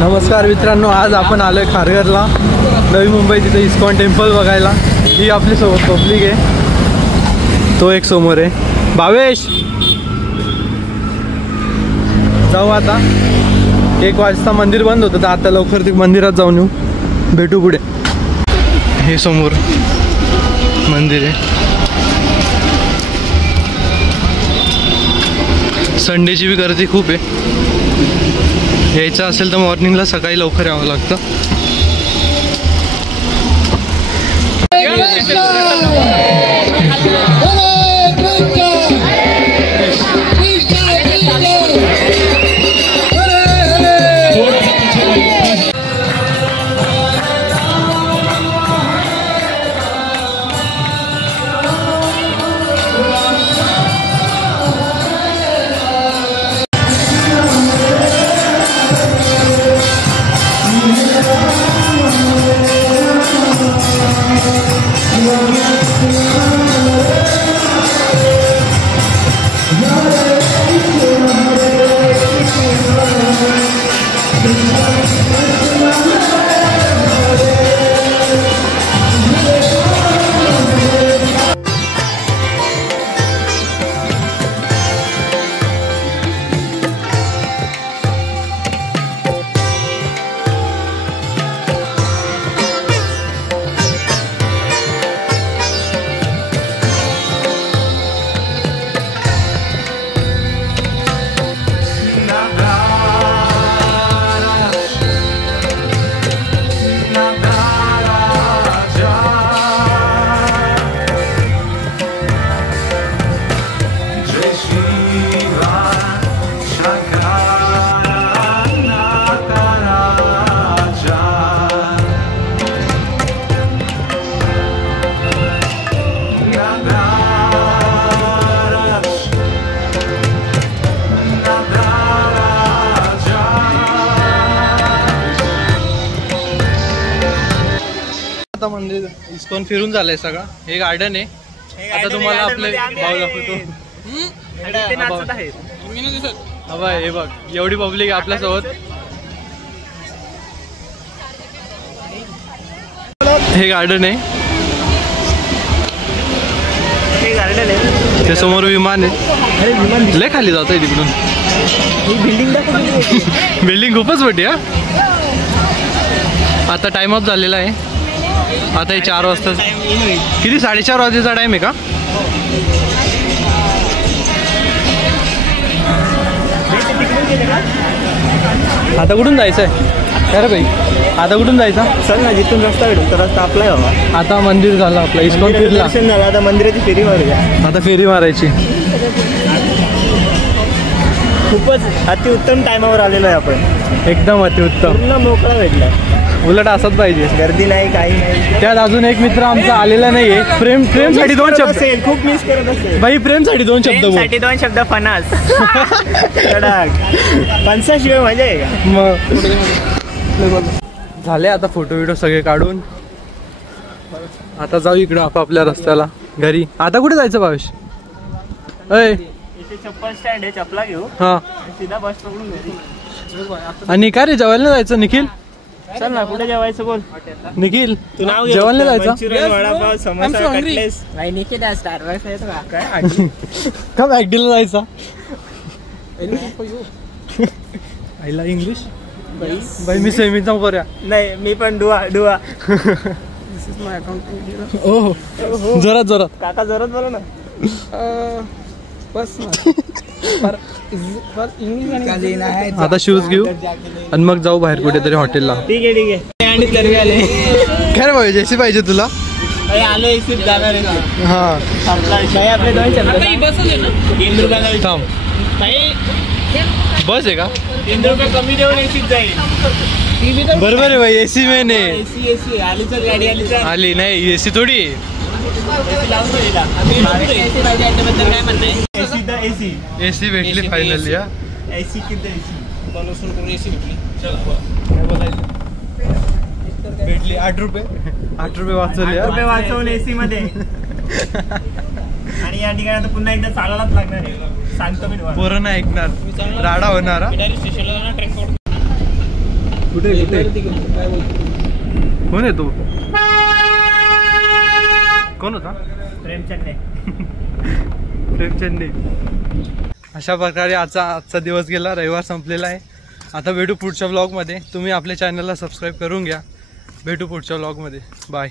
नमस्कार मित्रांनो, आज आपण आलोय खारघरला, नवी मुंबई, तिथे इस्कॉन टेम्पल बघायला। ही आपली सोबत पब्लिक आहे, तो एक समोर आहे भावेश। जाऊ आता, 1 वाजता मंदिर बंद होतं, तर आता लवकर ते मंदिरात जाऊन येऊ, भेटू पुढे। हे समोर मंदिर आहे, संडेची भी गर्दी खूप आहे। यायचं असेल तर मॉर्निंगला सकाळी लवकर यावं लागतं। आता मंदिर इस्कॉन फिरून झालंय सगळं। हे गार्डन आहे, आता तुम्हाला आपले भाव दाखवतो। हे बघ, एवढी पब्लिक आपल्या सोबत। हे गार्डन आहे, ते समोर विमान आहे, लय खाली जात आहे तिकडून। बिल्डिंग खूपच मोठी आहे। आता टाइम अप झालेला आहे, आता हे 4 वाजता, किती 4:30 वाजेचा टाइम आहे का? आता कुठून जायचं आहे? अरे भाई, आता कुठून जायचं? चल ना, जिथून रस्ता भेटू तर रस्ता आपला हवा। आता मंदिर झालं आपलं, इस्कॉन फिरला, आता मंदिराची फेरी मारूया। आता फेरी मारायची। खूपच अतिउत्तम टायमावर आलेलो आहे आपण, एकदम अतिउत्तम, पूर्ण मोकळा भेटला। उलट असंच पाहिजे, गर्दी नाही, काही नाही। त्यात अजून एक मित्र आमचा आलेला नाहीये। प्रेमसाठी 2 शब्द, खूप मिस करत असेल भाई, प्रेमसाठी 2 शब्द बोल। साठी 2 शब्द फणस फणसाशिवाय मजा आहे का? मग झाले आता फोटो व्हिडिओ सगळे काढून, आता जाऊ इकडं आपापल्या रस्त्याला घरी। आता कुठे जायचं भावेश? अय, इथे चप्पल स्टँड आहे, चपला घेऊ, हा, सीधा बस पकडून घरी। आणि काय रे, जेवायला नाही जायचं निखिल? चल ना, कुठे जेवायचं बोल निखिल, तू नाव जेवायला जायचं? वडापाव, समोसा, कटलेस। नाही निखिल, स्टारबक्स आहे का काय? का मॅकडीला जायचा? आईला इंग्लिश भाई, मी सेमीचा पर्या नाही, मी पण दुआ। ओह, जोरात जोरात काका, जोरात बोला ना। बस आता शूज घेऊ आणि मग जाऊ बाहेर कुठेतरी हॉटेलला। ठीक आहे, ठीक आहे। आणि तरी आले काय पाहिजे, जशी पाहिजे तुला? आलो एसीत जाणार आहे। हा, आपले 2 शब्द। 3 रुपयाला थांब, बस आहे का? 3 रुपये कमी देऊन एसीत जाईल। बरोबर आहे भाई, एसी मेन आहे। एसी आली तर गाडी आली तर आली नाही, एसी थोडी एसी भेटली फायनली। एसी किती भेटली 8 रुपये, 8 रुपये वाचवले, 8 रुपये वाचवले एसी मध्ये। आणि या ठिकाणी आता पुन्हा एकदा चालायलाच लागणार आहे, सांगतो मी। पोरं नाही ऐकणार, राडा होणार। कुठे कोण आहे तू? कोण होता? प्रेमचंदे. अशा प्रकारे आजचा दिवस गेला, रविवार संपलेला आहे. आता भेटू पुढच्या व्लॉगमध्ये. तुम्ही आपल्या चॅनलला सबस्क्राईब करून घ्या. भेटू पुढच्या व्लॉगमध्ये. बाय.